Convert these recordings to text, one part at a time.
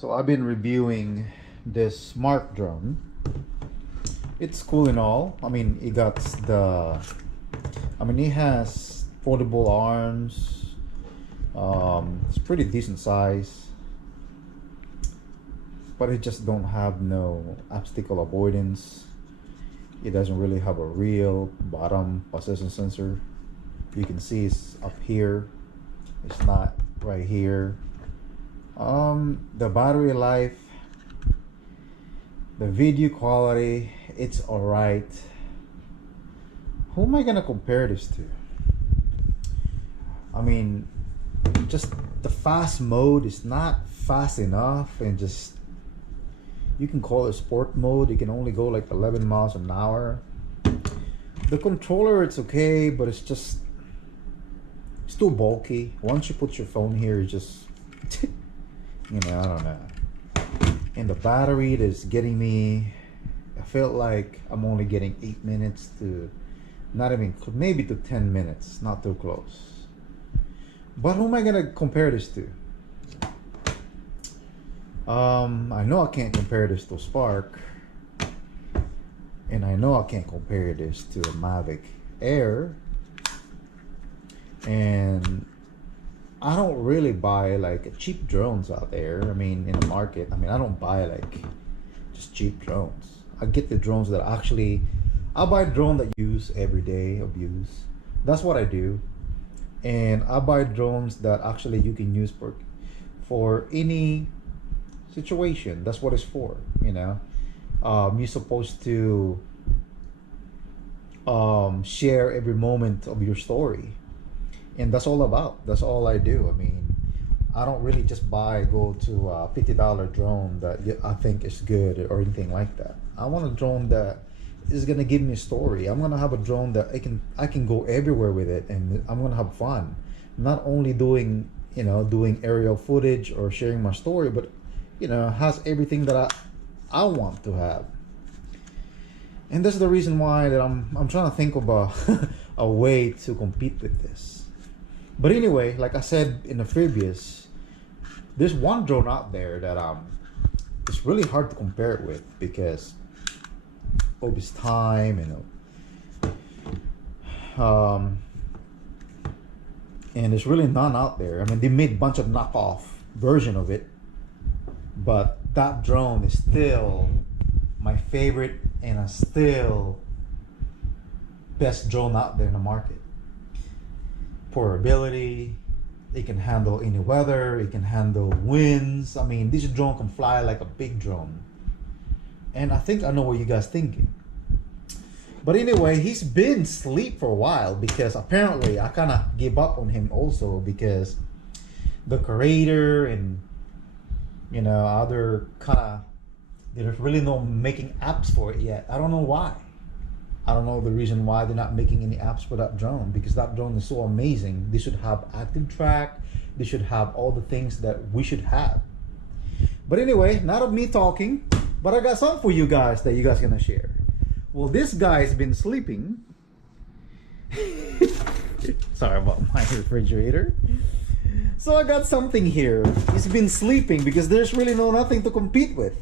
So I've been reviewing this smart drone. It's cool and all. I mean, it has foldable arms. It's pretty decent size, but it just don't have no obstacle avoidance. It doesn't really have a real bottom position sensor. You can see it's up here. It's not right here. The battery life, the video quality, it's alright. Who am I gonna compare this to? I mean, just the fast mode is not fast enough, and just you can call it sport mode. You can only go like 11 miles an hour. The controller, it's okay, but it's too bulky. Once you put your phone here, it's just I don't know. And the battery is getting me, I felt like I'm only getting 8 minutes to, not even, maybe to 10 minutes, not too close. But who am I gonna compare this to? I know I can't compare this to Spark, and I know I can't compare this to a Mavic Air, and I don't really buy like cheap drones out there. I mean, in the market, I don't buy like just cheap drones. I get the drones that I buy a drone that use everyday abuse. That's what I do. And I buy drones that actually you can use for any situation. That's what it's for, You're supposed to share every moment of your story. And that's all about. That's all I do. I mean, I don't really just go to a $50 drone that I think is good or anything like that. I want a drone that is gonna give me a story. I'm gonna have a drone that I can go everywhere with it, and I'm gonna have fun. Not only doing aerial footage or sharing my story, but has everything that I want to have. And that's the reason why that I'm trying to think of a way to compete with this. But anyway, like I said in the previous, there's one drone out there that it's really hard to compare it with because of its time, and there's really none out there. I mean, they made a bunch of knockoff version of it, but that drone is still my favorite and still best drone out there in the market. Portability, it can handle any weather, it can handle winds. I mean, this drone can fly like a big drone. And I think I know what you guys thinking. But anyway, he's been asleep for a while because apparently I kind of gave up on him also because the creator and other kind of, there's really no making apps for it yet. I don't know why. I don't know the reason why they're not making any apps for that drone, because that drone is so amazing. They should have active track. They should have all the things that we should have. But anyway, not of me talking, but I got something for you guys that you guys gonna share. Well, this guy's been sleeping. Sorry about my refrigerator. So I got something here. He's been sleeping because there's really nothing to compete with.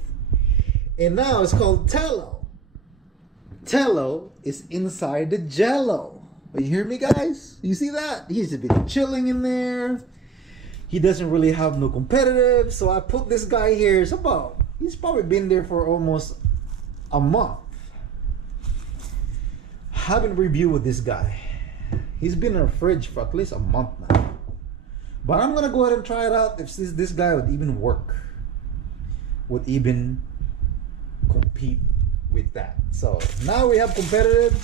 And now it's called Tello. Tello is inside the Jell-O. You hear me, guys? You see that? He's been chilling in there. He doesn't really have no competitive, so I put this guy here. He's probably been there for almost a month. Haven't reviewed this guy. He's been in the fridge for at least a month now. But I'm gonna go ahead and try it out if this guy would even work. Would even compete with that. So now we have competitive.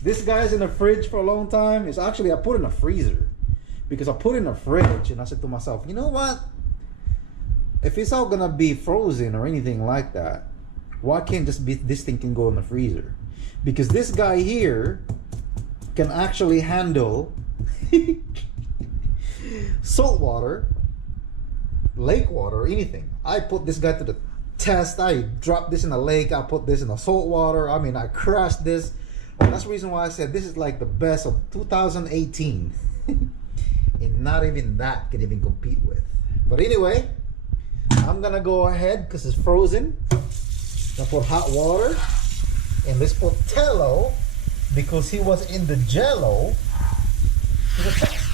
This guy's in the fridge for a long time. It's actually, I put in a freezer because I put in a fridge and I said to myself, you know what, if it's all gonna be frozen or anything like that, why can't this thing can go in the freezer? Because this guy here can actually handle salt water, lake water, or anything. I put this guy to the test. I dropped this in a lake. I put this in the salt water. I mean, I crashed this. Well, that's the reason why I said this is like the best of 2018. And not even that can even compete with. But anyway, I'm gonna go ahead because it's frozen. Gonna put hot water, and let's put Tello because he was in the Jell-O to the top.